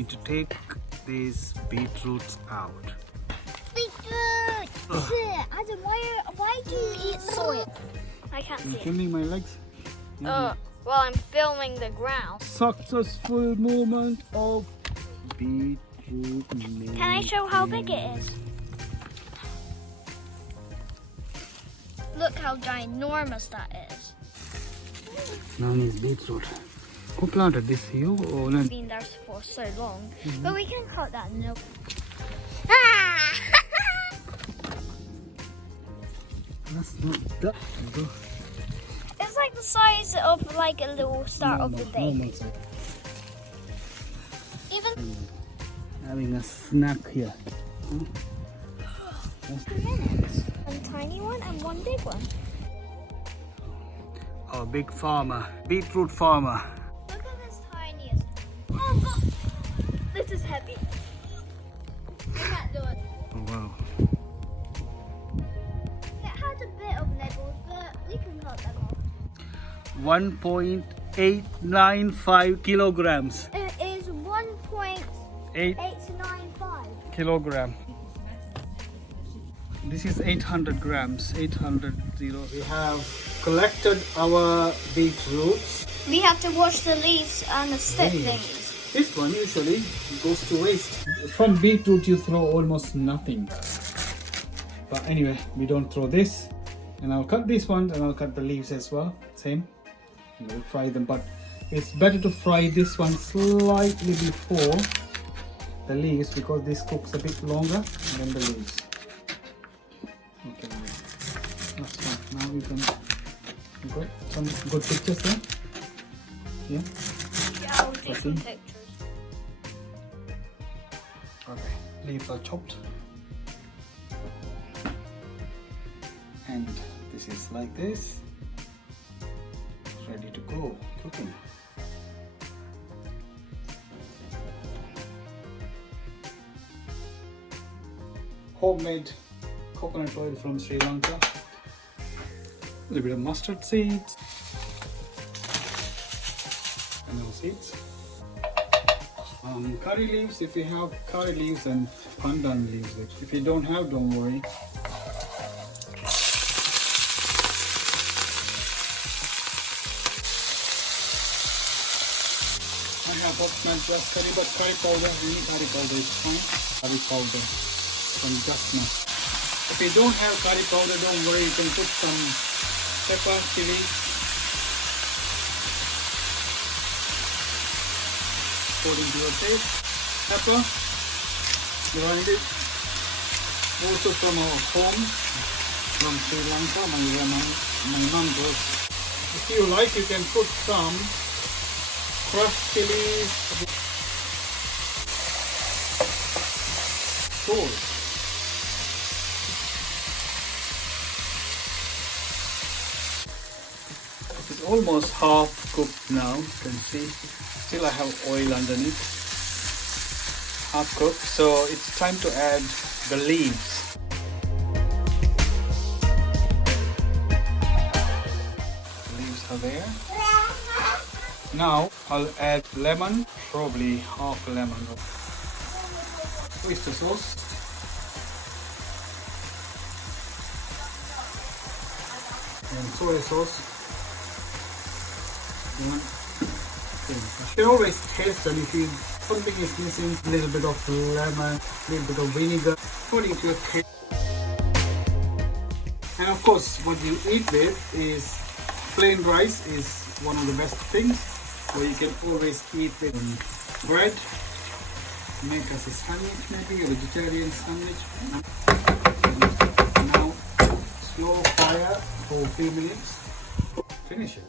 going to take these beetroots out. Beetroot! Adam, why do you eat soy? I can't I'm see it. filming my legs. Well, I'm filming the ground. Successful movement of beetroot. Can I show how big it is? Look how ginormous that is. Now is beetroot. Who planted this here or not? It's been there for so long, but we can cut that. Nope. Ah! That's not that. It's like the size of like a little star of the day. Even Having a snack here. one tiny one and one big one. Oh, big farmer, beetroot farmer. Look at this tiniest. Oh God! This is heavy. I can't do it. Oh wow. It has a bit of nibbles, but we can cut them off. 1.895 kilograms. It is 1.895 kilogram. This is 800 grams. 800. We have collected our beetroots. We have to wash the leaves and the stick Leaves. thingies. This one usually goes to waste. From beetroot you throw almost nothing. But anyway, we don't throw this. And I'll cut this one and I'll cut the leaves as well. Same. And we'll fry them. But it's better to fry this one slightly before the leaves because this cooks a bit longer than the leaves. Okay, that's fine. Now we can got some good pictures here. Yeah. Yeah, I'll do some pictures. Okay. Leaves are chopped. And this is like this. Ready to go cooking. Homemade coconut oil from Sri Lanka. A little bit of mustard seeds. Fennel seeds. Curry leaves, if you have curry leaves and pandan leaves. If you don't have, don't worry. I have optional just curry, but curry powder, any curry powder is fine. Curry powder from just now. If you don't have curry powder, don't worry, you can put some pepper, chili. According to your taste. Pepper, grind it. Also from our home, from Sri Lanka, my mom does. If you like, you can put some crushed chilies, salt. It's almost half cooked now, you can see. Still I have oil underneath. Half cooked, so it's time to add the leaves. The leaves are there. Now I'll add lemon, probably half a lemon. Oyster sauce. And soy sauce. You can always taste and if something is missing, a little bit of lemon, a little bit of vinegar, according to your taste. And of course, what you eat with is plain rice is one of the best things. So you can always eat with bread. Make us a sandwich, maybe a vegetarian sandwich. Now slow fire for a few minutes. Finish it.